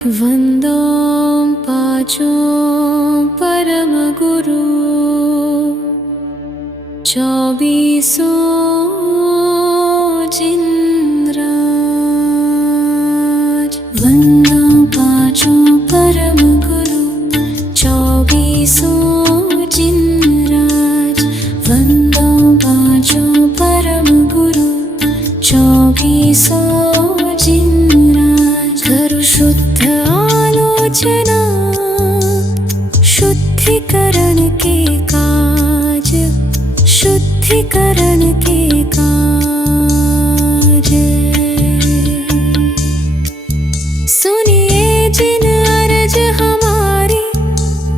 वंदो पाचो परम गुरु, चौबीसो जिनराज। वंदो पाचो परम गुरु, चौबीसो जिनराज। वंदो पाचो परम गुरु, चौबीसो जिनराज। करू शुद्ध आलोचना, शुद्धिकरण के काज, शुद्धिकरण के काज। सुनिए जिन अर्ज हमारी,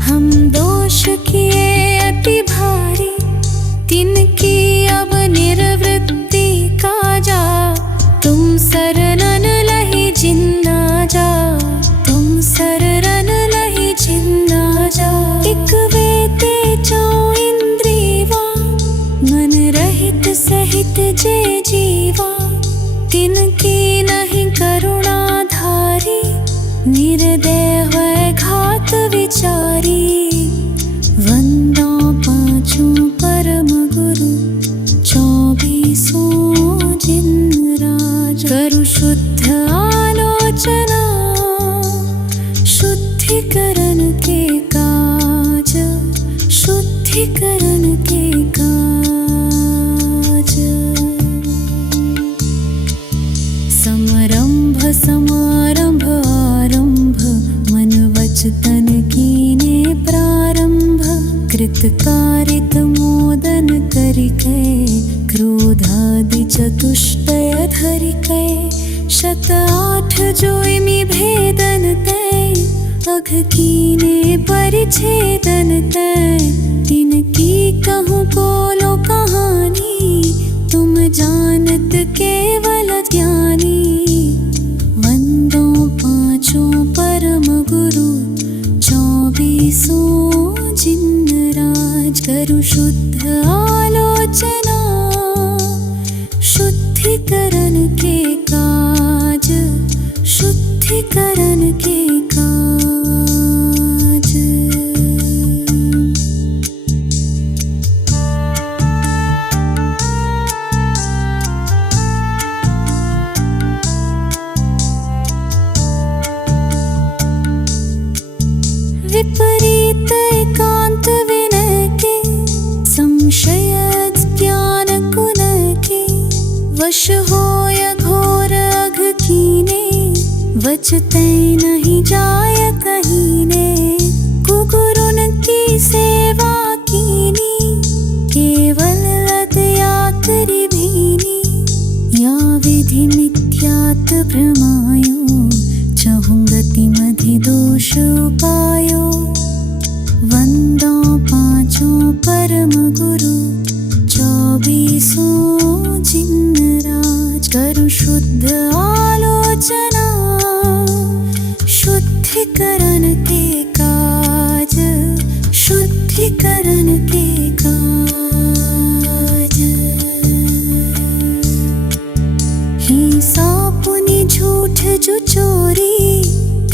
हम दोष किए अति भारी, तिनकी अब निर्वृत्ति काजा। तुम शरणन लहि जिन्ना जा, तुम शरणन लहि जिन्ना जा। इक वेते चौ इंद्रियवा, मन रहित सहित जे जीवा। तिनकी नहीं करुणा धारी, निर्दय है घात विचारी। वंदो पाचो परम गुरु, चौबीसो जिनराज। करू शुद्ध आलोचना, शुद्धिकरण के काज, शुद्धिकरण के काज। समरंभ समारंभ आरंभ, मन वच तन कीने प्रारंभ। कृतकारित मोदन करिकै, क्रोधादि चतुष्टय धरिकै। शत आठ जोइमि भेदन तै, अघ कीने परिच्छेदन तै। तिनकी कहूँ बोलो कहानी, तुम जानत केवल ज्ञानी। वंदो पाचो परम गुरु, चौबीसो जिनराज। करू शुद्ध आलोचना, शुद्धिकरण के काज, शुद्धिकरण के काज। विपरीत एकांत विनय के, संशय ज्ञान कुन के। वश होय घोर अघ कीने, वचतै नहीं जाय कहीने। कुगुरुन की सेवा कीनी, केवल लदया करी भीनी। या विधि मिथ्यात भ्रमायो, चहुंगति मधि दोष उपायो। वंदो पाचो परम गुरु, चौबीसो जिनराज। करू शुद्ध आलोचना, शुद्धिकरण के काज, शुद्धिकरण के काज। हिंसा पुनि झूठ जो चोरी,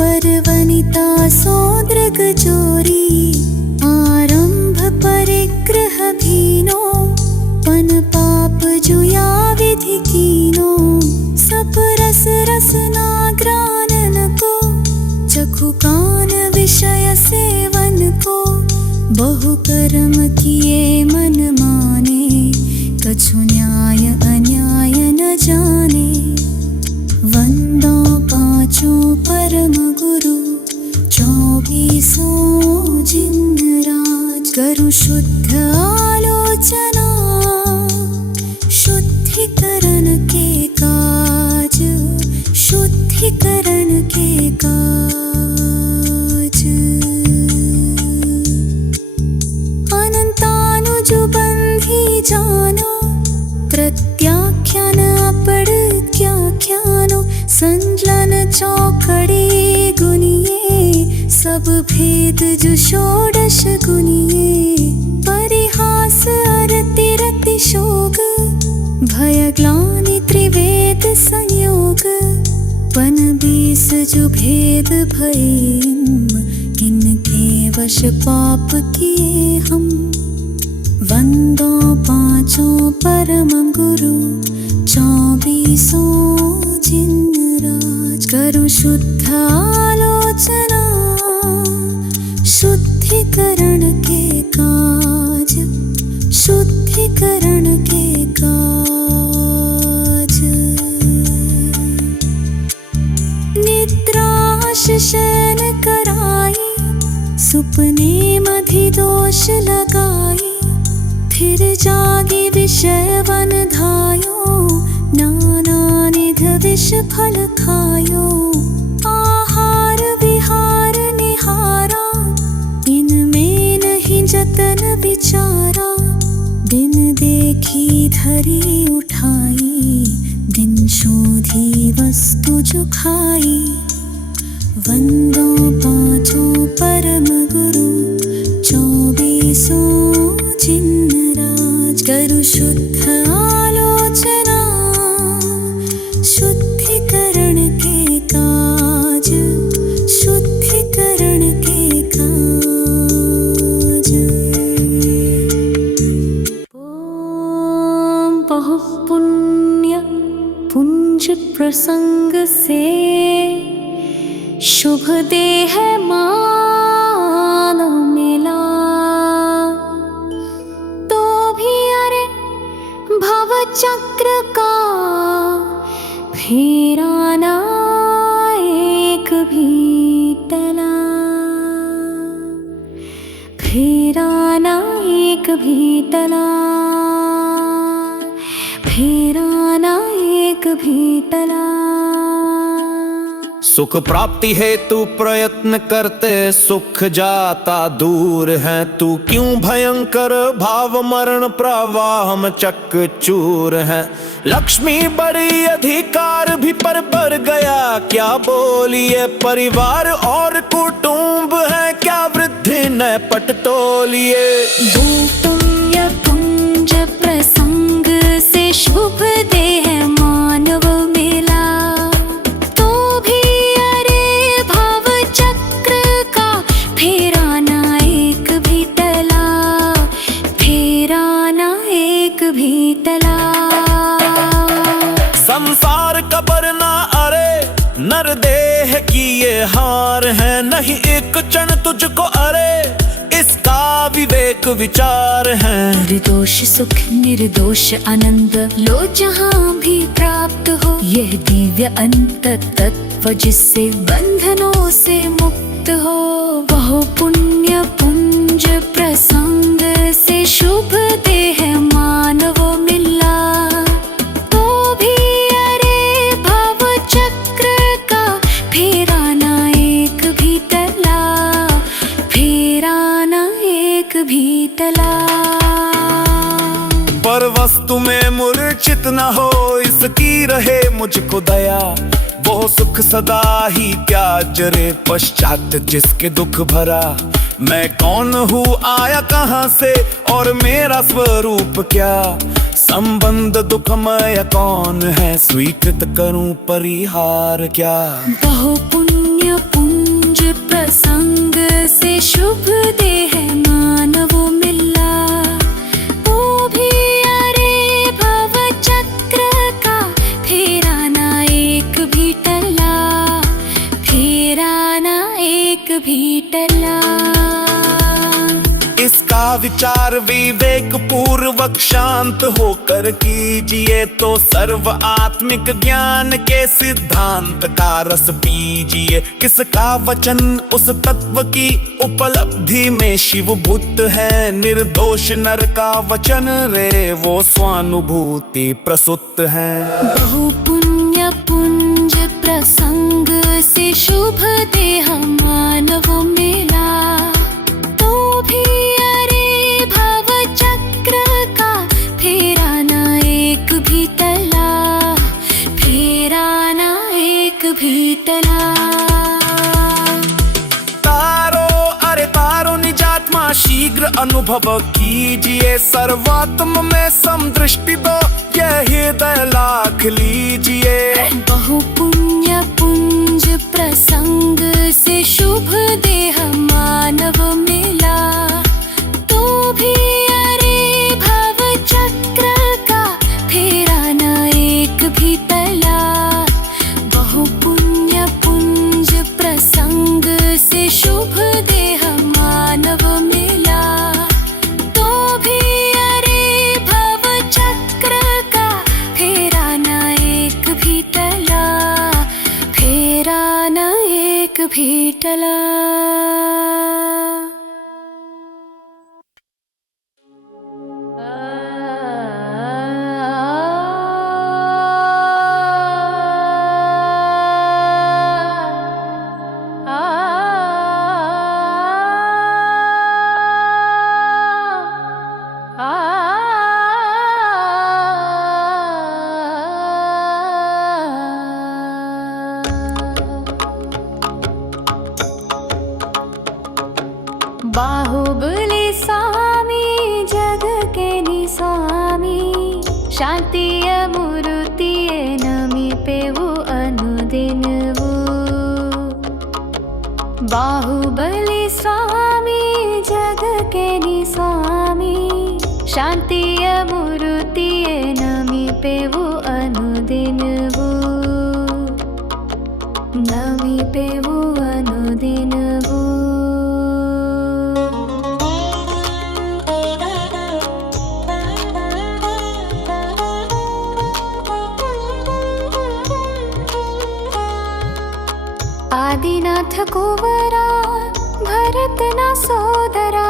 परवनिता सौदृग चोरी। आरंभ परिग्रह भीनो, पन पाप जुया विधि कीनो। सब रस रसना ग्रानन को, चखु कान विषय सेवन को। बहु कर्म किए मन माने, कछु न्याय अन्याय न जाने। वंदो पाचो परम गुरु, चौबीसो जिनराज। करू शुद्ध आलोचना, शुद्धिकरण के काज, शुद्धिकरण के काज। अनंतानुज बंधी जानो, प्रत्याख्यान अपड़त्याख्यानो। संजलन चौकड़ी गुनिए, सब भेद जो षोडश गुनिए। परिहास अरति रति शोक, भय ग्लानि त्रिवेद संयोग। पन बीस जो भेद भये इनके वश पाप किए हम। वंदो पांचों परम गुरु 24 जिन राज। करो शुद्ध आलोचना शुद्धिकरण के काज, शुद्धिकरण के काज। निद्राश शयन कराई सुपने मधिदोष लगाई। फिर जागी विषय वन धायो नाना निध विष फल खायो। आहार विहार निहारा इनमें नहीं जतन विचारा। दिन देखी धरी उठाई दिन शोधी वस्तु जो खाई। वंदो पांचों परम गुरु 24 जिन राज। करो शुद्ध आलोचना शुद्धिकरण के काज, शुद्धिकरण के काज। ओम बहुपुण्य पुंज प्रसंग से शुभ देह मान मिला। तो भी अरे भव चक्र का फेरा ना एक भी टला। फेरा ना एक भी टला। फेरा ना एक भी टला। सुख प्राप्ति हेतु प्रयत्न करते सुख जाता दूर है। तू क्यों भयंकर भाव मरण प्रवाह में चकचूर है। लक्ष्मी बड़ी अधिकार भी पर बढ़ गया क्या बोलिए। परिवार और कुटुंब है क्या वृद्धि न पट तोलिए। पुण्य पुंज प्रसंग से शुभ देह मानव मिला। तो भी अरे भव चक्र का फेरा ना एक भी टला। फेरा ना एक भी टला। संसार कबर ना अरे नर देह की ये हार है। नहीं एक क्षण तुझको अरे इसका विवेक विचार है। निर्दोष सुख निर्दोष आनंद लो जहाँ भी प्राप्त हो। यह दिव्य अंत तत्व जिससे बंधनों से मुक्त हो। बहु पुण्य पुंज प्रसंग से शुभ देह मानव मिला। तो भी अरे भव चक्र का फेरा ना एक भी टला। फेरा ना एक भी टला। पर वस्तु में मूर्छित न हो इसकी रहे मुझको दया। वो सुख सदा ही क्या जरे पश्चात जिसके दुख भरा। मैं कौन हूँ आया कहाँ से और मेरा स्वरूप क्या। संबंध दुखमय कौन है स्वीकृत करूं परिहार क्या। बहु पुण्य पुंज प्रसंग से शुभ देह मानव मिला। तो भी अरे भव चक्र का फेरा ना एक भी टला। फेरा ना एक भी टला। इसका विचार विवेक पूर्वक शांत होकर कीजिए। तो सर्व आत्मिक ज्ञान के सिद्धांत का रस पीजिए। किसका वचन उस तत्व की उपलब्धि में शिव भूत है। निर्दोष नर का वचन रे वो स्वानुभूति प्रसुत है। बहु पुण्य पुंज प्रसंग से शुभ देह मानव मिला। तो भी अरे भव चक्र का फेरा ना एक भी टला। फेरा ना एक भी टला। तारो अरे तारो निजात्मा शीघ्र अनुभव कीजिए। सर्वात्म में समदृष्टि दो यह हृदय लाख लीजिए। बहु पुण्य पुंज प्रसंग से शुभ देह मानव मिला। तो भी अरे भव चक्र का फेरा न एक भी टला। बहु पुण्य पुंज प्रसंग से शुभ देह मानव मिला। तो भी अरे भव चक्र का फेरा न एक भी टला। फेरा न एक भी टला। बाहुबली स्वामी जग के नि स्वामी। शांतिय मूर्तिये नमिपेवु अनुदिनवु। बाहुबली स्वामी जग के नि स्वामी। शांतिय मूर्तिये नमिपेवु अनुदिनवु। नमिपेवु अनुदिनवु। आदिनाथ कुंवरा भरत ना सोदरा।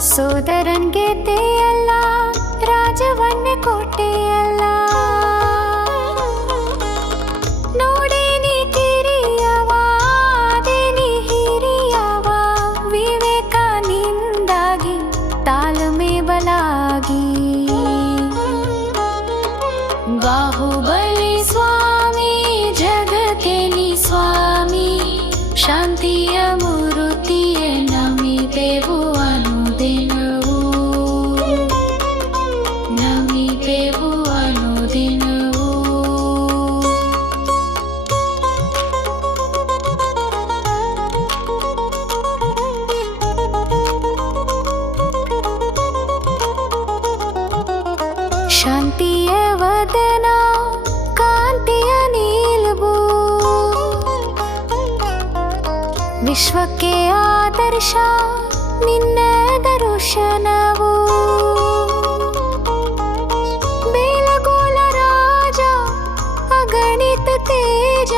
सोदरन गेते अल्ला राजवन्य कोटे अल्ला। ನೋಡೇನಿ ಕಿರಿಯವ ದೇನಿ ಹಿರಿಯವ ವಿವೇಕಾನಿಂದಾಗಿ ತಾಳ್ಮೆ ಬಲಾಗಿ। बाहुबली स्वामी जग के नि स्वामी। शांतिय मूर्तिये नमिपेवु अनुदिनवु। नमिपेवु अनुदिनवु। शांतिय वदना कांतिय नीलबू। विश्व के आदर्श निन्न दर्शनवु। बेलगोल राज अगणित तेज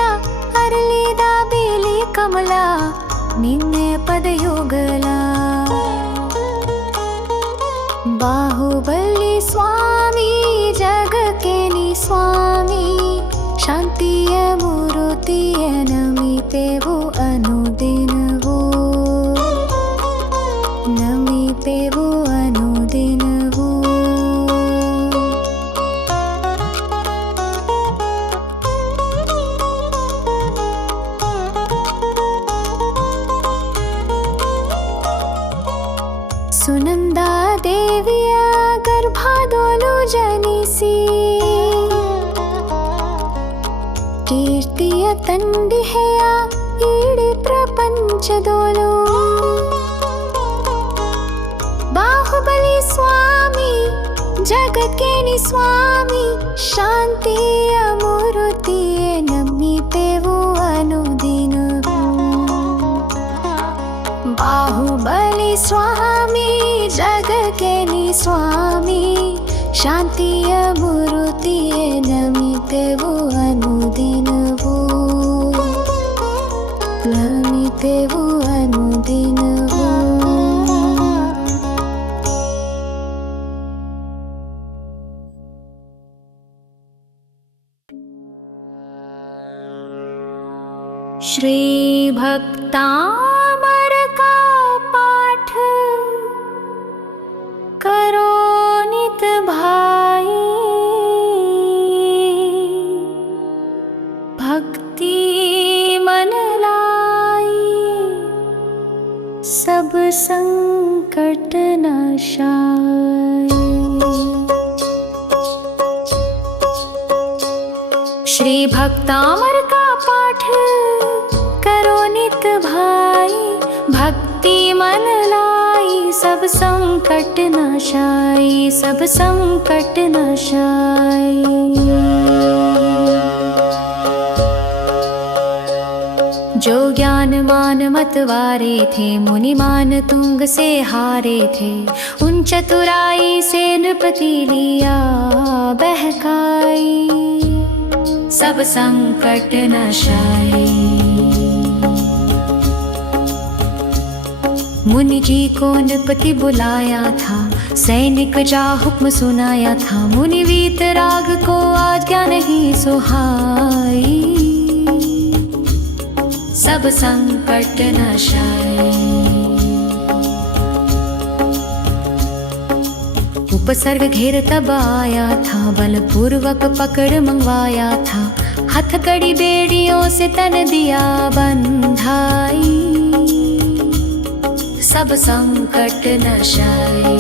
अरಳಿದ बेली कमल निन्ने पदयुगल। बाहुबली स्वामी जग के नि स्वामी। शांतिय मूर्तिये नमिपेवु अनुदिनवु। नमिपेवु अनुदिनवु। सुनंदा देविय गर्भादोलु जनिसी। ಕೀರ್ತಿಯ ತಂದಿಹೆಯ ಇಡೀ ಪ್ರಪಂಚದೋಲು. ಬಾಹುಬಲಿ ಸ್ವಾಮಿ ಜಗಕ್ಕೆ ನಿ ಸ್ವಾಮಿ. ಶಾಂತಿಯ ಮೂರ್ತಿಯೇ ನಮಿಪೆವು ಅನುದಿನವೂ. ಬಾಹುಬಲಿ ಸ್ವಾಮಿ ಜಗಕ್ಕೆ ನಿ ಸ್ವಾಮಿ. ಶಾಂತಿಯ ಮೂರ್ತಿಯೇ ನಮಿಪೆವು अनुदिनवु। नमिपेवु अनुदिनवु। श्री भक्तामर का पाठ करो नित भाई। भक्ति मन लाई सब संकट नाशाय। श्री भक्तामर का पाठ करो नित भाई, भक्ति मन लाई सब संकट नाशाई, सब संकट नाशाई। जो ज्ञान मान मतवारे थे, मुनिमान तुंग से हारे थे, उन चतुराई से नृपति लिया बहकाई, सब संकट नाशाई। मुनि जी को नृपति बुलाया था, सैनिक जा हुक्म सुनाया था, मुनि वीतराग को आज्ञा नहीं सुहाई, सब संकट नाशाई। उपसर्ग घेर तब आया था, बलपूर्वक पकड़ मंगवाया था, हथकड़ी बेड़ियों से तन दिया बंधाई, सब संकट नाशाई।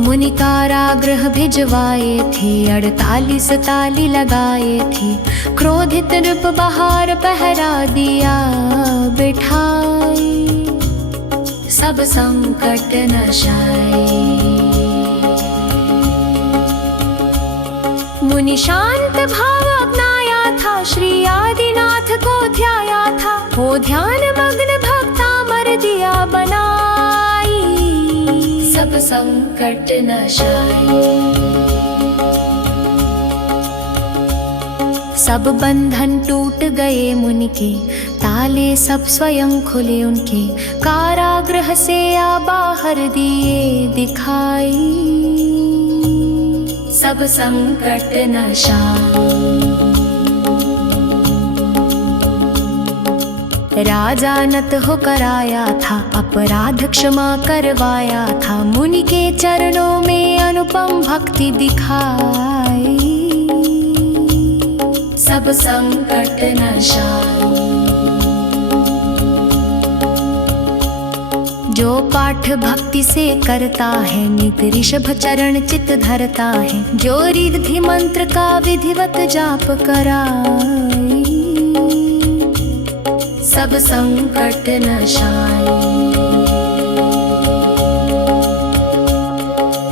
मुनि कारागृह भिजवाए थे, 48 ताली लगाए थे, क्रोधित नृप बाहर पहरा दिया बिठाई, सब संकट नाशाई। मुनि शांत भाव अपनाया था, श्री आदिनाथ को ध्याया था, हो ध्यान मग्न भक्तामर दिया बनाई, सब संकट नाशाई। सब बंधन टूट गए मुनि के, ताले सब स्वयं खुले उनके, कारागृह से आ बाहर दिए दिखाई, सब संकट नाशाई। राजा नत होकर आया था, अपराध क्षमा करवाया था, मुनि के चरणों में अनुपम भक्ति दिखाई, सब संकट नाशाई। जो पाठ भक्ति से करता है, नित ऋषभ चरण चित धरता है, जो रिद्धि मंत्र का विधिवत जाप कराई, सब संकट नाशाई।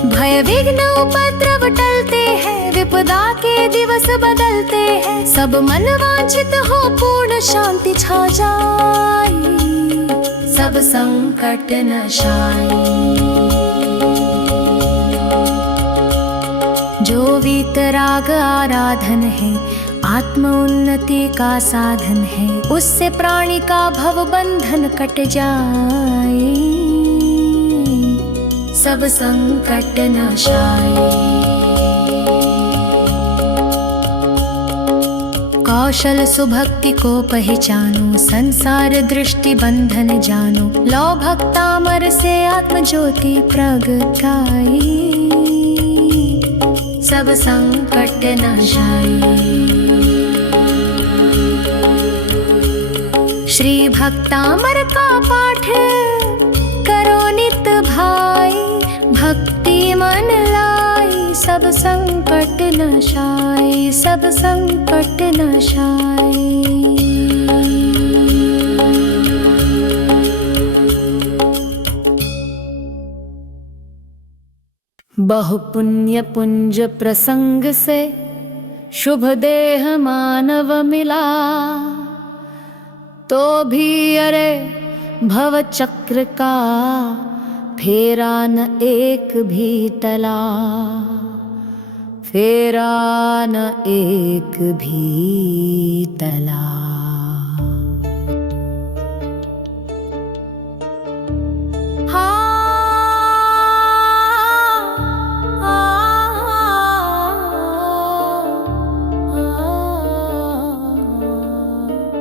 भय विघ्न उपद्रव टलते हैं, विपदा के दिवस बदलते हैं, सब मन वांछित हो पूर्ण शांति छा जाए, सब संकट नाशाई। जो वीतराग आराधन है, आत्म उन्नति का साधन है, उससे प्राणी का भव बंधन कट जाए, सब संकट नाशाई। कौशल सुभक्ति को पहचानो, संसार दृष्टि बंधन जानो, लो भक्तामर से आत्म ज्योति प्रगटाई, सब संकट नाशाई। श्री भक्तामर का पाठ करो नित भाई, भक्ति मन लाई सब संकट नाशाई, सब संकट नाशाई। बहु पुण्य पुंज प्रसंग से शुभ देह मानव मिला, तो भी अरे भव चक्र का फेरा न एक भी टला, फेरा न एक भी टला।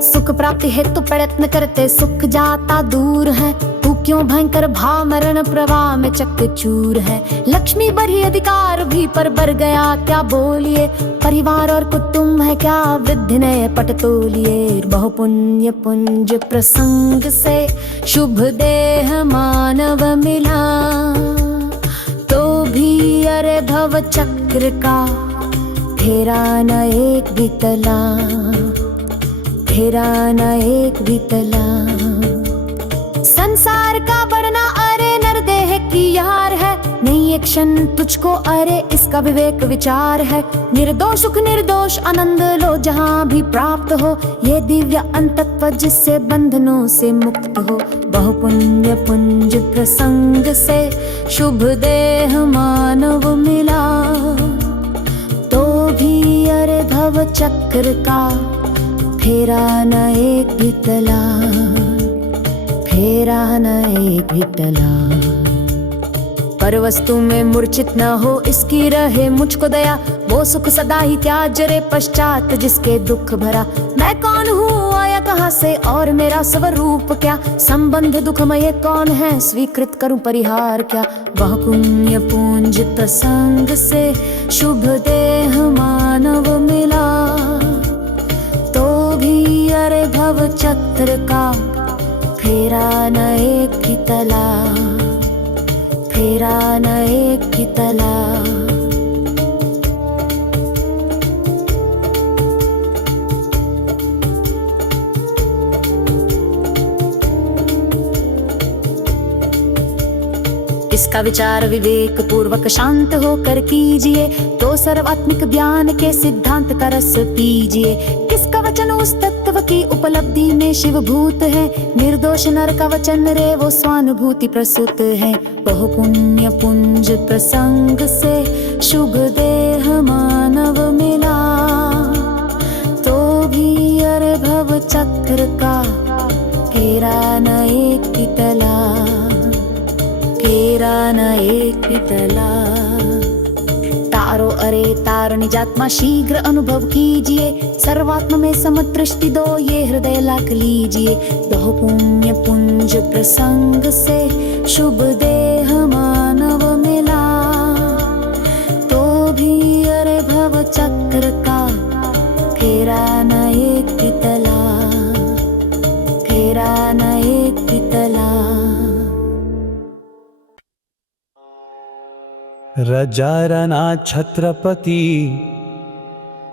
सुख प्राप्ति हेतु प्रयत्न करते सुख जाता दूर है, तू क्यों भयंकर भाव मरण प्रवाह में चकचूर है। लक्ष्मी बढ़ी अधिकार भी पर बढ़ गया क्या बोलिए, परिवार और कुटुंब है क्या वृद्धि ने पट तोलिए। बहु पुण्य पुंज प्रसंग से शुभ देह मानव मिला, तो भी अरे भव चक्र का फेरा न एक भी तला, फेरा न एक भी तला। संसार का बढ़ना अरे नरदेह की यार है, नहीं एक क्षण तुझको अरे इसका विवेक विचार है। निर्दोष सुख निर्दोष आनंद लो जहाँ भी प्राप्त हो, ये दिव्य अंतत्व जिससे बंधनों से मुक्त हो। बहुपुण्य पुंज प्रसंग से शुभ देह मानव मिला, तो भी अरे भव चक्र का फेरा न एक भी तला, फेरा न एक भी तला। पर वस्तु में मूर्छित न हो इसकी रहे मुझको दया, वो सुख सदा ही त्याज रे पश्चात जिसके दुख भरा। मैं कौन हूँ आया कहाँ से और मेरा स्वरूप क्या, संबंध दुखमय कौन है स्वीकृत करूं परिहार क्या। वह पुण्य पूंज प्रसंग से शुभ देह मानव मिला, तो भी अरे भव चक्र का फेरा न एक भी तला, फेरा न एक भी तला। इसका विचार विवेक पूर्वक शांत होकर कीजिए, तो सर्वात्मिक ज्ञान के सिद्धांत का रस पीजिए। किसका वचन उस तत्व की उपलब्धि में शिवभूत है, निर्दोष नर का वचन रे वो स्वानुभूति प्रसूत है। बहु पुण्य पुंज प्रसंग से शुभ देह मानव मिला, तो भी अरे भव चक्र का फेरा न एक भी तला, फेरा न एक भी तला। तारो अरे तार निजात्मा शीघ्र अनुभव कीजिए, सर्वात्म में समदृष्टि दो ये हृदय लाख लीजिए। बहु पुण्य पुंज प्रसंग से शुभ देह मानव मिला, तो भी अरे भव चक्र का फेरा न एक भी तला, फेरा न एक भी तला। रजारना छत्रपति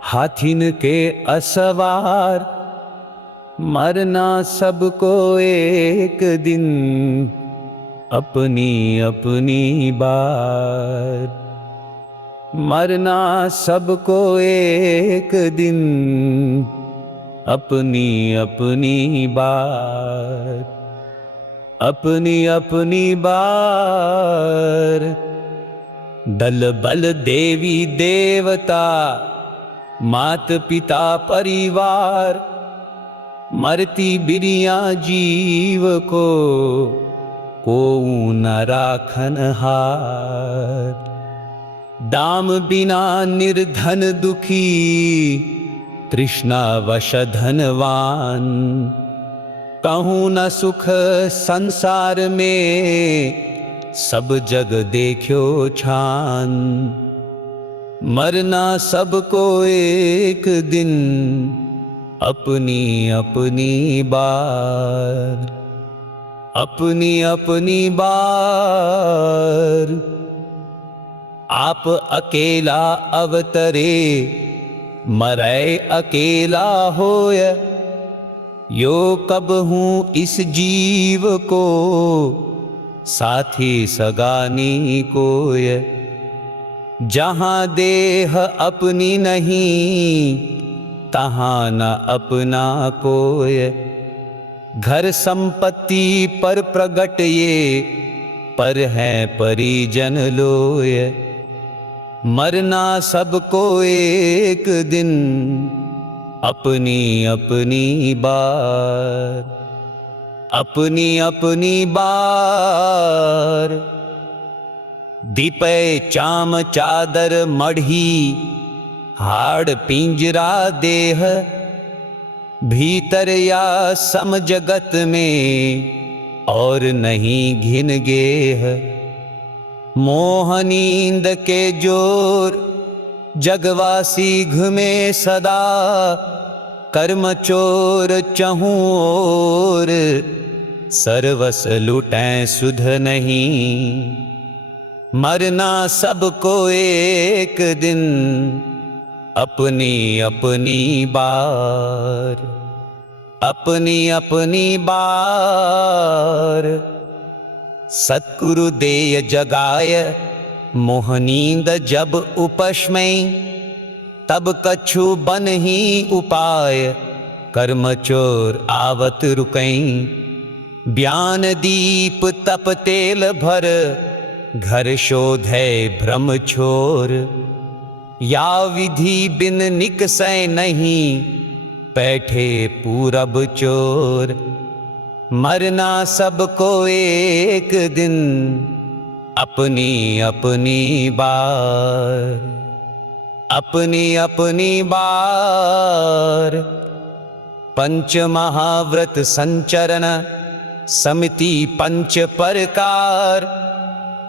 हाथिन के असवार, मरना सबको एक दिन अपनी अपनी बार। मरना सबको एक दिन अपनी अपनी बार, अपनी अपनी बार। दल बल देवी देवता मात पिता परिवार, मरती बिरिया जीव को न राखन हार। दाम बिना निर्धन दुखी तृष्णा वश धनवान, कहूँ न सुख संसार में सब जग देखो छान। मरना सबको एक दिन अपनी अपनी बार, अपनी अपनी बार। आप अकेला अवतरे मरै अकेला होय, यो कब हूँ इस जीव को साथी सगानी कोय। जहाँ देह अपनी नहीं तहाँ न अपना कोय। घर संपत्ति पर प्रगट ये पर है परिजन लोय। मरना सबको एक दिन अपनी अपनी बार, अपनी अपनी बार। दीपे चाम चादर मढ़ी हाड़ पिंजरा देह, भीतर या सम जगत में और नहीं घिन गेह। मोह नींद के जोर जगवासी घुमे सदा, कर्म चोर चहूँ ओर सर्वस लुटैं सुध नहीं। मरना सबको एक दिन, अपनी अपनी बार, अपनी अपनी बार। सतगुरु देय जगाय मोहनींद जब उपशमय, तब कछु बन ही उपाय, कर्म चोर आवत रुकई। ज्ञान दीप तप तेल भर, घर शोधे भ्रम छोर। या विधि बिन निकसै नहीं, बैठे पूरब चोर। मरना सबको एक दिन, अपनी अपनी बार, अपनी अपनी बार। पंच महाव्रत संचरण, समिति पंच परकार।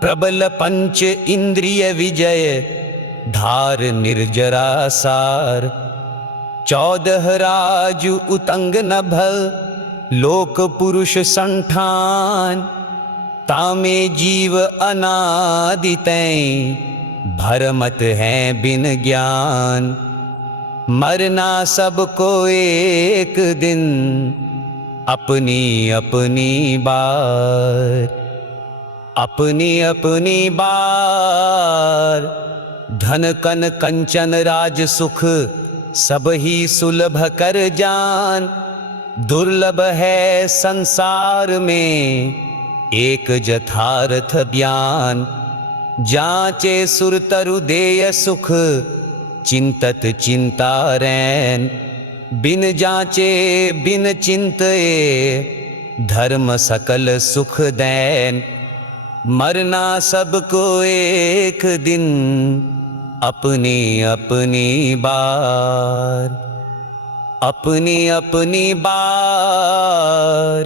प्रबल पंच इंद्रिय विजय, धार निर्जरा सार। 14 राजु उतंग नभल, लोक पुरुष संठान। तामे जीव अनादि तैं, भरमत हैं बिन ज्ञान। मरना सबको एक दिन, अपनी अपनी बार, अपनी अपनी बार। धन कन कंचन राज सुख, सब ही सुलभ कर जान। दुर्लभ है संसार में, एक यथार्थ ज्ञान। जांचे सुर तरु देय सुख, चिंतत चिंता रैन। बिन जांचे बिन चिंतए, धर्म सकल सुख दैन। मरना सबको एक दिन, अपनी अपनी बार, अपनी अपनी बार।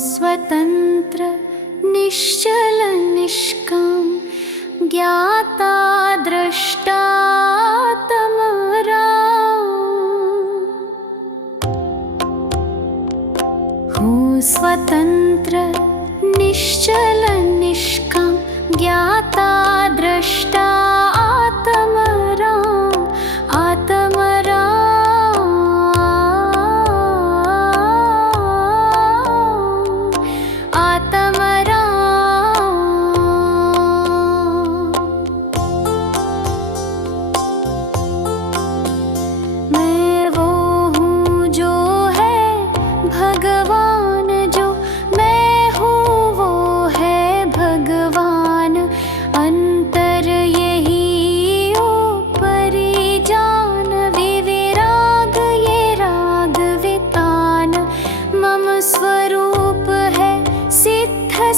स्वतंत्र निश्चल निष्काम, ज्ञाता दृष्टा तमराम। हूँ स्वतंत्र निश्चल निष्काम, ज्ञाता दृष्टा आत्मराम, आत्मराम।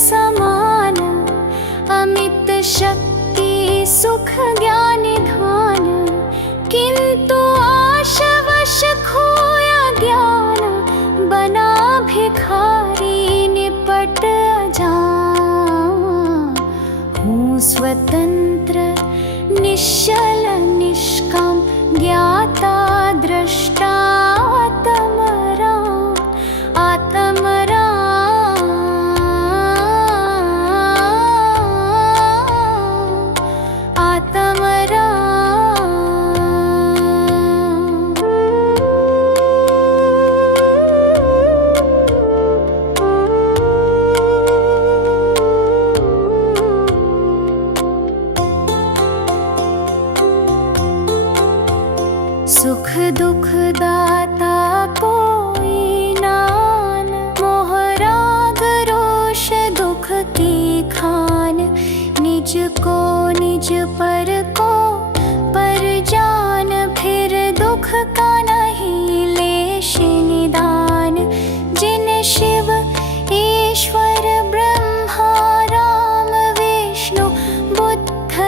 समान अमित शक्ति सुख ज्ञान धान, किंतु आशवश खोया ज्ञान, बना भिखारी निपट अजान। हूँ स्वतंत्र निश्चल निष्काम, ज्ञाता दृष्टा आत्मराम, आत्मराम। सुख दुख दाता कोई नान, मोह राग रोष दुख की खान। निज को निज पर को पर जान, फिर दुख का नहीं लेश निदान। जिन शिव ईश्वर ब्रह्मा राम विष्णु बुद्ध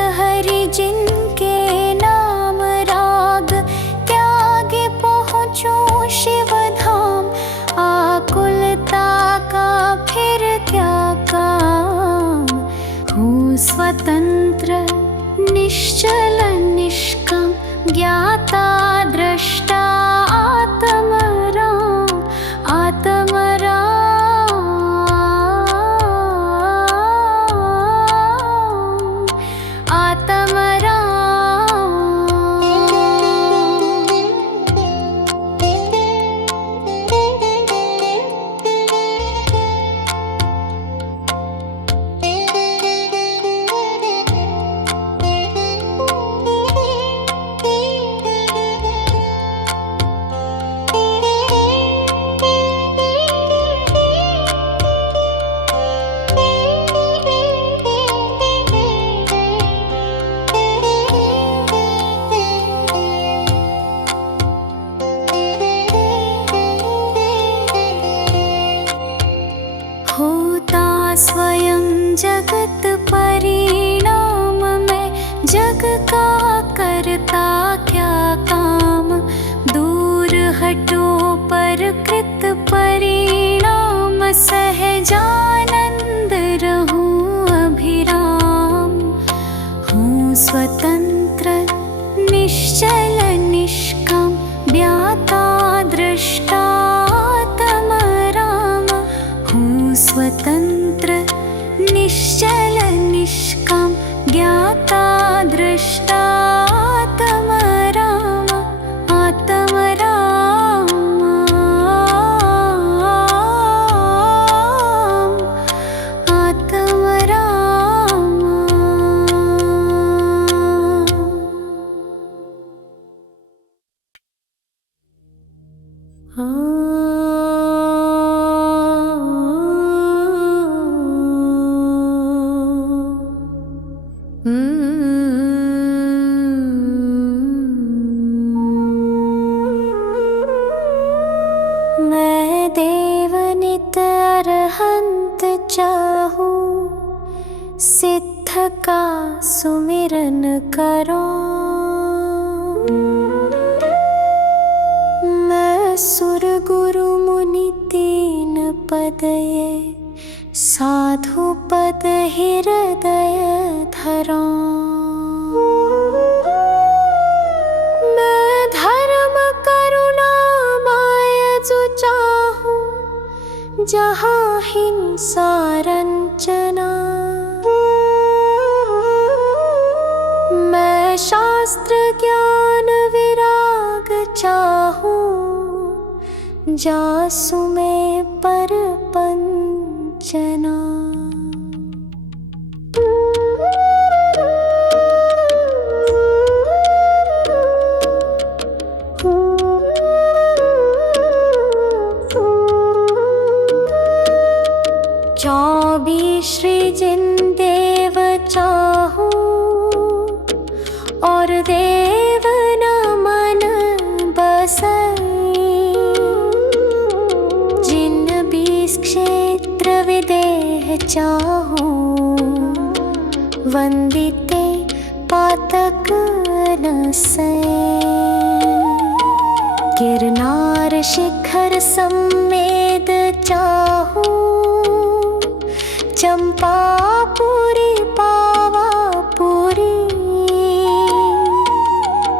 मैं देवनित अरहंत चाहूं, सिद्ध का सुमिरन करो। मैं सुर गुरु मुनि तीन पद ये साधु पद हृदय धरो। मैं धर्म करुणा माया जो चाहूं, जहाँ हिंसा रंचना। मैं शास्त्र ज्ञान विराग चाहूं, जासु में पर पंचना। चौबीस श्री जिन देव चाहूं, और देव न मन बसई। जिन 20 क्षेत्र विदेह चाहूं, वंदिते पातक नसै। गिरनार शिखर सम्मेद चाहूं, चंपापुरी पावापुरी।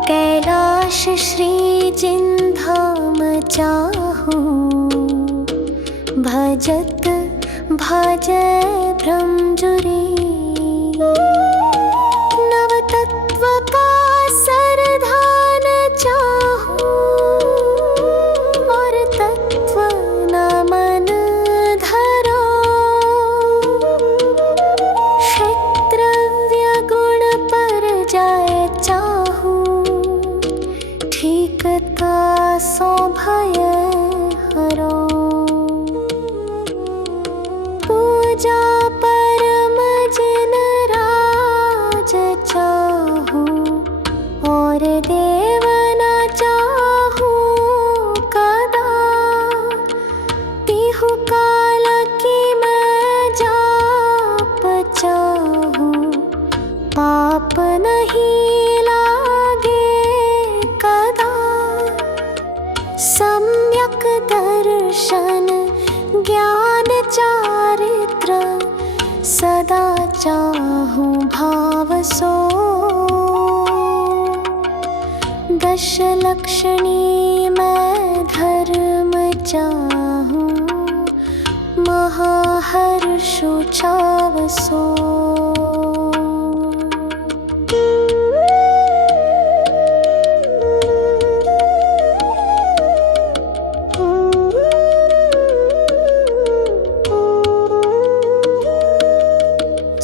कैलाश श्री जिन धाम चाहूं, भजत भजय भ्रमजुरी। नवतत्व का सरधान चाहूं, और तत्व न मन धरो। क्षेत्रव्य गुण पर जाए चाहूं, ठीकता सो भय हरो। पूजा परम जिन राज चाहूं, और देव न चाहूं कदा। तिहु काल की मैं जाप चाहूं, पाप नहीं लागे कदा। सम्यक दर्शन ज्ञान चारित्र, सदा चाहूं भाव सो। दश लक्षणी मैं धर्म चाहूं, महाहर्षु छाव सो।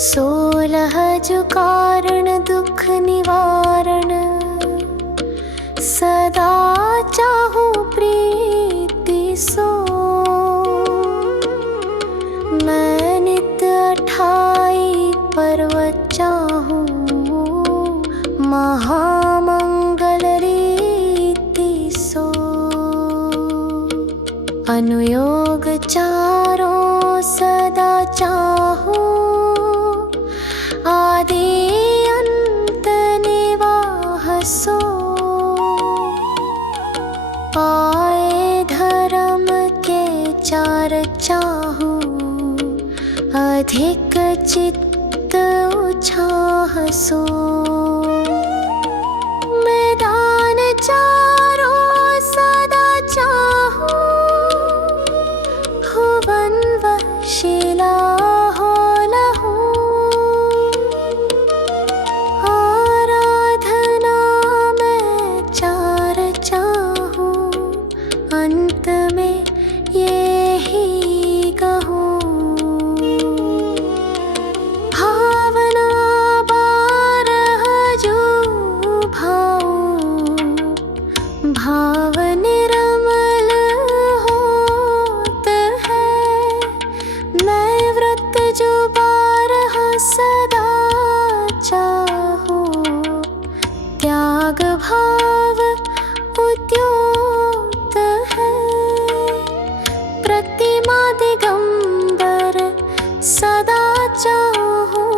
सोलह जो कारण दुख निवारण, सदा चाहूं प्रीति सो। मैं नित 28 पर्वत चाहूं, महामंगल रीति सो। अनुयोग चारों सदा चाहूं, आदि अंत निवाह सो। पाए धर्म के चार चाहूं, अधिक चित्त उछाह सो। मैदान चारों सदा चाहूं, भुवन वशिला हो लहू। आराधना में चार चाहूं, अंत में ये ही कहूं। भावना 12 प्रेमा दिगंबर सदा चाहूं,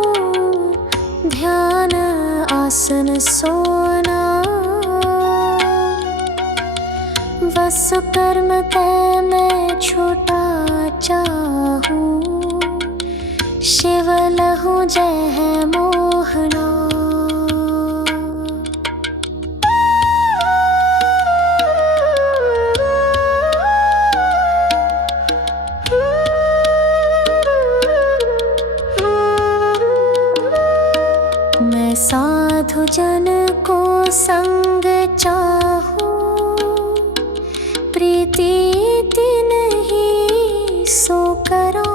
ध्यान आसन सोना। बस कर्म तय मैं छूटा चाहूं, शिव लहु जय है मोहना। मैं साधु जन को संग चाहूं, प्रीति नहीं सो करो।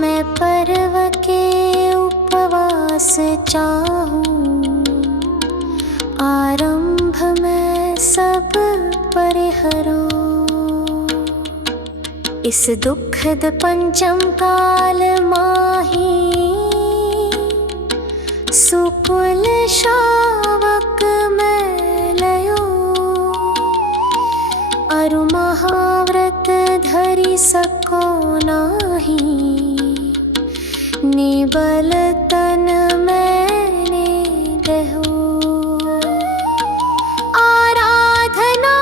मैं पर्व के उपवास चाहूं, आरंभ में सब परिहरो। इस दुखद पंचम काल माही, सुकुल शावक मैं लयो। अरु महाव्रत धरि सको नाही, निबल तन मैंने दहो। आराधना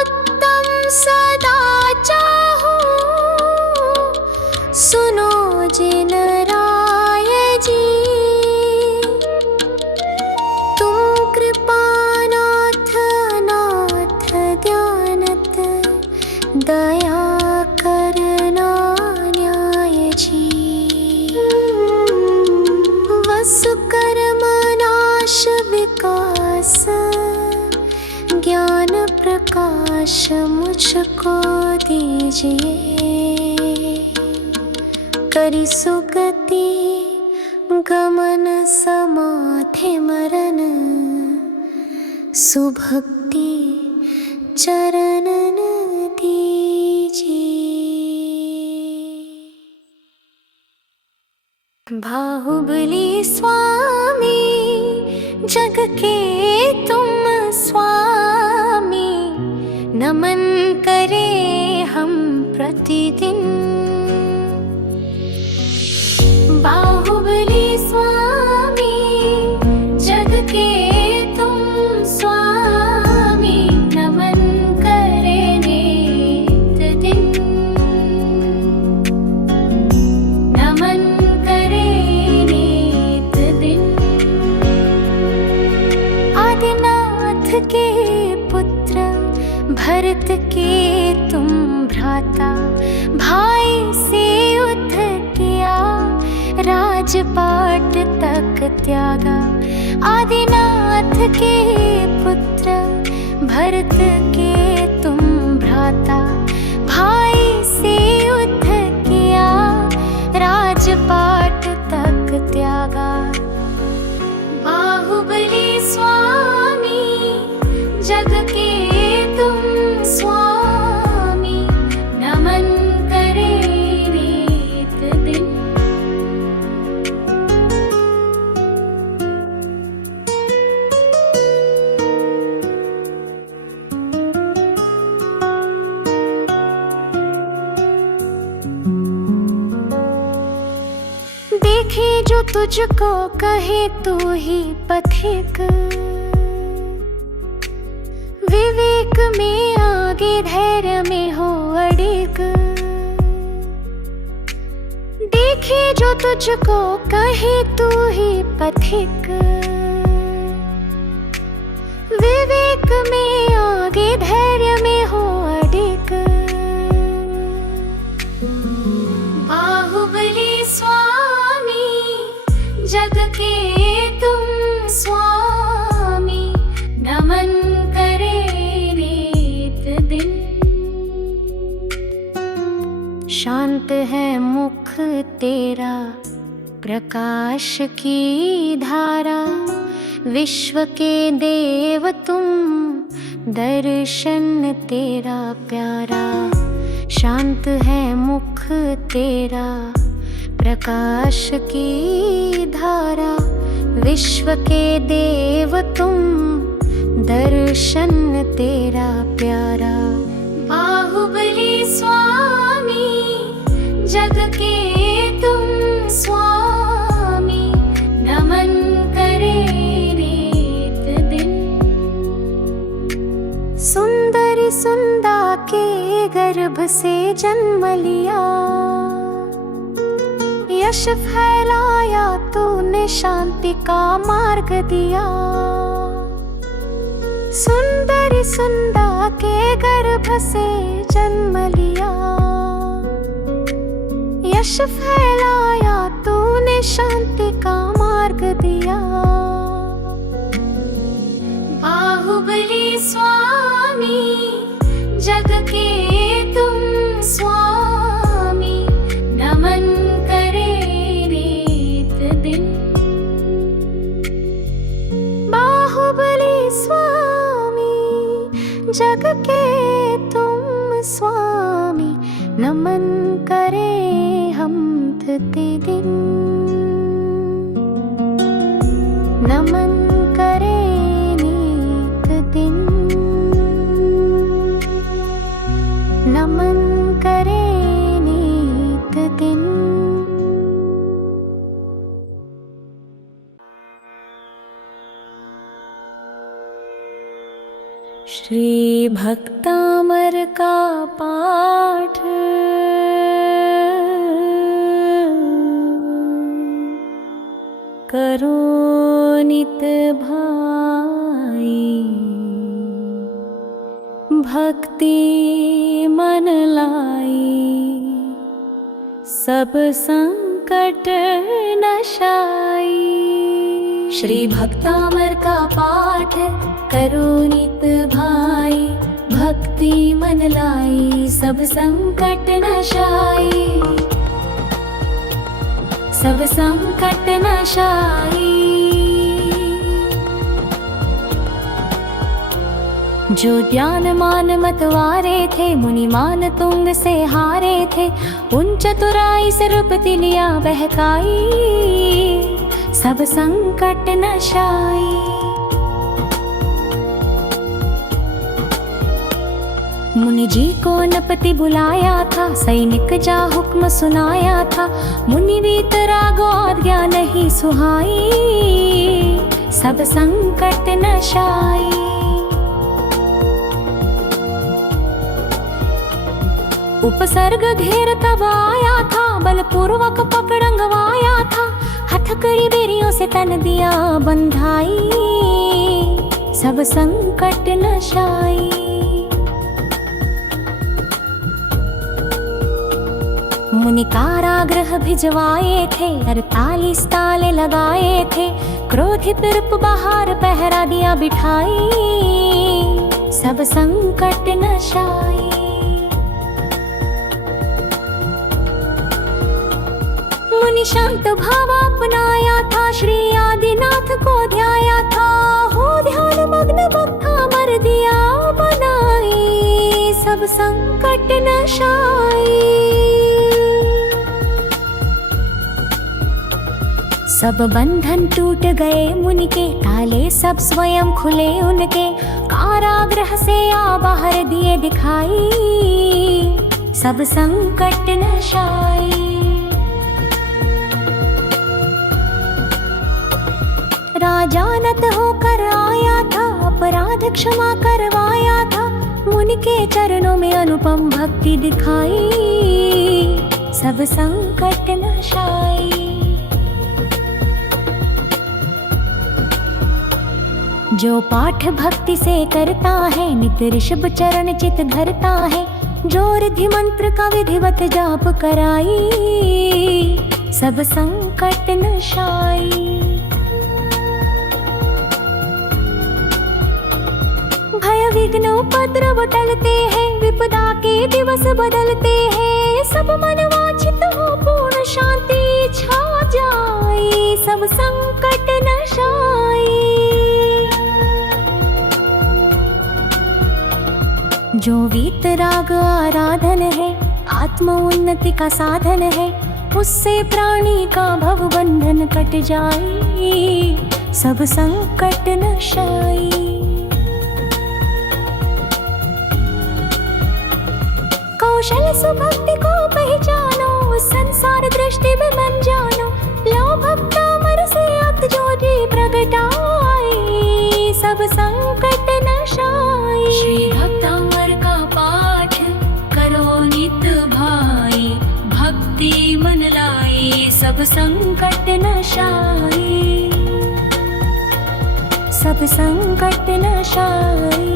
उत्तम सदा चाहूं, सुनो जिन राय जी। तुम कृपानाथ नाथ ज्ञानत, दया करना न्याय जी। वसु कर्म नाश विकास, ज्ञान प्रकाश मुझको दीजिए। करी सुगति गमन समाधि मरण, सुभक्ति चरणन दीजिए। बाहुबली स्वामी जग के तुम स्वामी, नमन करे हम प्रतिदिन। बाहुबली स्वामी जग के तुम स्वामी, नमन करे नित दिन। नमन करे नित दिन। आदिनाथ के पुत्र भरत के तुम भ्राता, भाई से युद्ध किया, राजपाट तक त्यागा। आदिनाथ के पुत्र भरत के तुम भ्राता, भाई से युद्ध किया, राजपाट तक त्यागा। बाहुबली स्वामी जग के तुम स्वामी, नमन करे नित दिन। देखे जो तुझको कहे तू ही पथिक, विवेक में आगे धैर्य में हो अडिग। देखे जो तुझको कहे तू ही पथिक, विवेक में आगे धैर्य में हो अडिग। बाहुबली स्वामी जग के तुम स्वामी, नमन करे नित दिन। शांत है मुख तेरा प्रकाश की धारा, विश्व के देव तुम दर्शन तेरा प्यारा। शांत है मुख तेरा प्रकाश की धारा, विश्व के देव तुम दर्शन तेरा प्यारा। बाहुबली सुंदरी सुंदा के गर्भ से जन्म लिया, यश फैलाया तूने शांति का मार्ग दिया। सुंदरी सुंदा के गर्भ से जन्म लिया, यश फैलाया तूने शांति का मार्ग दिया। बाहुबली स्वामी जग के तुम स्वामी, नमन करे नित दिन। बाहुबली स्वामी जग के तुम स्वामी, नमन करे हम प्रतिदिन। नमन करे नित दिन, नमन करे नित दिन। श्री भक्तामर का पाठ करो नित भाई, भक्ति मन लाई, सब संकट नशाई। श्री भक्तामर का पाठ करो नित भाई, भक्ति मन लाई, सब संकट नशाई, सब संकट नशाई। जो ज्ञान मान मतवारे थे, मुनि मान तुंग से हारे थे, उन चतुराई से रूपति लिया बहकाई, सब संकट नशाई। मुनि जी को नपति बुलाया था, सैनिक जा हुक्म सुनाया था, मुनि वीतरागो आज्ञा नहीं सुहाई, सब संकट नशाई। उपसर्ग घेर तब आया था, बलपूर्वक पकड़ंगवाया था, हथकड़ी बेरियों से तन दिया बंधाई, सब संकट नशाई। मुनि कारागृह भिजवाए थे, 48 ताले लगाए थे, क्रोधित रूप बाहर पहरा दिया बिठाई, सब संकट नशाई। मुनि शांत भाव अपनाया था, श्री आदिनाथ को ध्याया था, हो ध्यान मग्न भक्तामर दिया बनाई, सब संकट नशाई। सब बंधन टूट गए मुनि के, ताले सब स्वयं खुले उनके, कारागृह से आ बाहर दिए दिखाई, सब संकट नशाई। राजानत होकर आया था, अपराध क्षमा करवाया था, मुनि के चरणों में अनुपम भक्ति दिखाई, सब संकट नशाई। जो पाठ भक्ति से करता है, नित ऋषभ चरण चित धरता है, जो रिधि मंत्र का विधिवत जाप कराई, सब संकट नशाई। भय विघ्न उपद्रव टलते हैं, विपदा के दिवस बदलते हैं, सब मन वांछित हो पूर्ण शांति छा जाए, सब संकट नशाई। जो वीतराग आराधन है, आत्म उन्नति का साधन है, उससे प्राणी का भव बंधन कट जाए, सब संकट नशाई। कौशल सुभक्ति को पहचानो, संसार दृष्टि में मन जानो, लो भक्तामर से अत ज्योति प्रगटाए, सब संकट नशाई। सब संकट नशाई, सब संकट नशाई।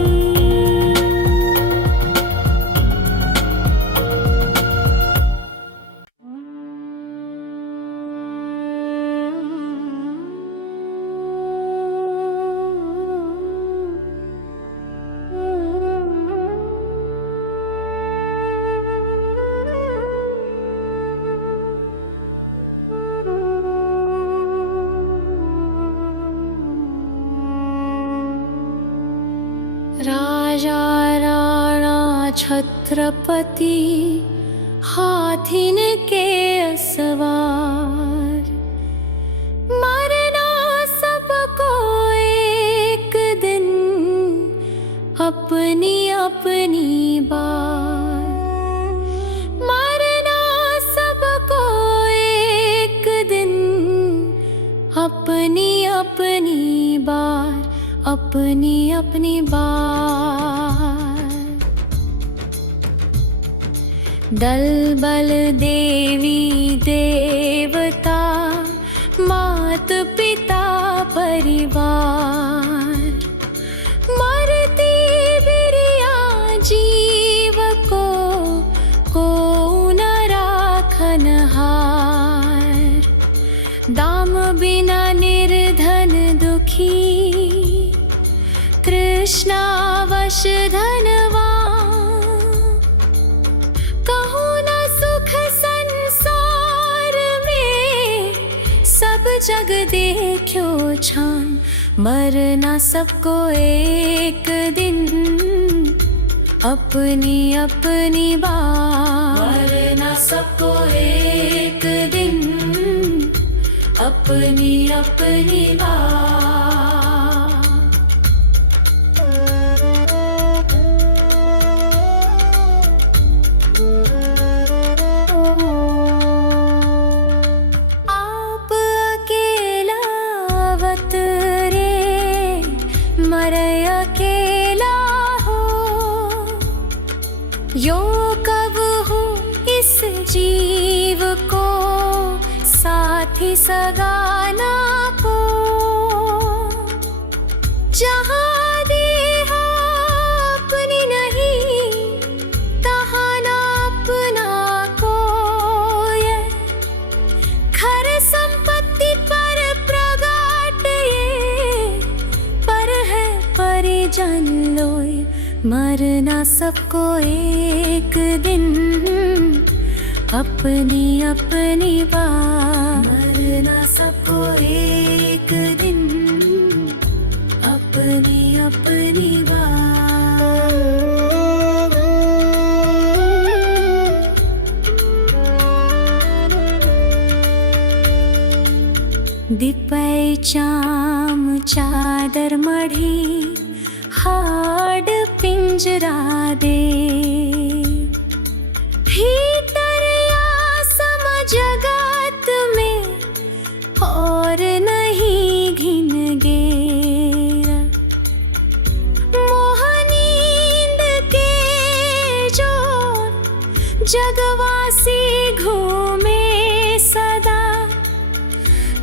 राजा राणा छत्रपति हाथिन के सवार, मरना सबको एक दिन अपनी अपनी बार, मरना सबको एक दिन अपनी अपनी बार, अपनी अपनी बार। दल बल देवी देवता मात पिता परिवार, मरती बिरिया जीव को न राखन हार। दाम बिना निर्धन दुखी कृष्णावश धनवान, कहूँ न सुख संसार में सब जग देखो छान। मरना सबको एक दिन अपनी अपनी बार, मरना सबको एक दिन अपनी अपनी बार। यो कब हो इस जीव को साथी सगाना को, जहाँ देहा अपनी नहीं तहाँ ना अपना कोई। खर संपत्ति पर प्रगाट ये पर है परिजन लोय। मरना सबको एक दिन अपनी अपनी बार, मरना सबको एक दिन अपनी अपनी बार। दिपै चाम चादर मढ़ी हाड पिंजरा दे, भीतर आसम जगत में और नहीं घिन गेरा। मोह नींद के जोर जगवासी घूमे सदा,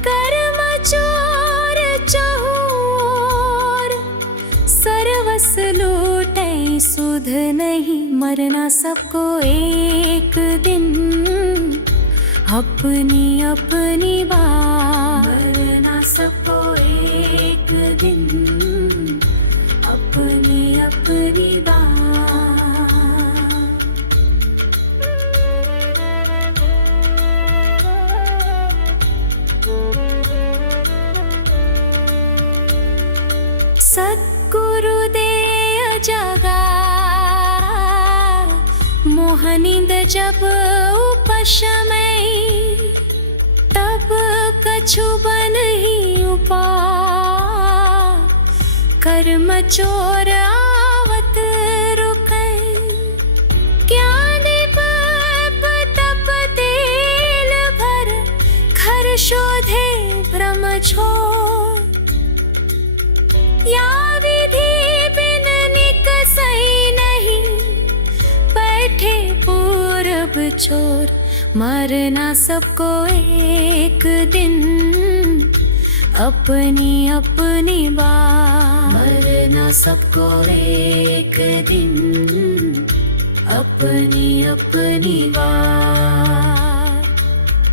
कर्म चोर चहूर सर्वस लूटे सुध नहीं। मरना सबको एक दिन अपनी अपनी बार, मरना सबको एक दिन अपनी अपनी बार। सद्गुरुदे जगा मोहनिंद जब उपशमय, तब कछु बन ही उपा। कर्म चोर आवत रुकै, ज्ञानी पाप तप तेल भर खर शोधे भ्रम छोड़। या विधि बिन निकसई नहीं बैठे पूरब छोर। मरना सबको एक दिन, अपनी अपनी बार। मरना सबको एक दिन, अपनी अपनी बार।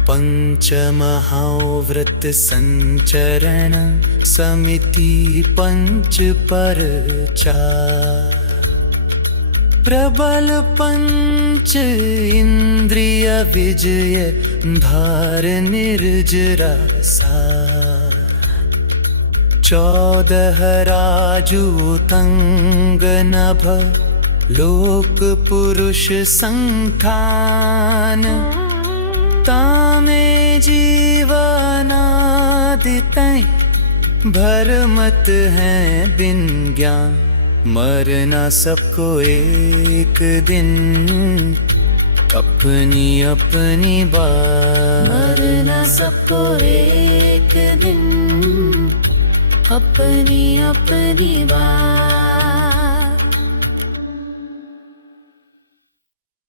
पंचमहाव्रत संचरण समिति पंच पर चार। प्रबल पंच इंद्रिय विजय धार निर्जरा सार। 14 राजूतंग नभ लोक पुरुष संठान। तामे जीवनादितै भरमत हैं दिन ज्ञान। मरना सबको एक दिन, अपनी अपनी बार। मरना सबको एक दिन, अपनी अपनी बार।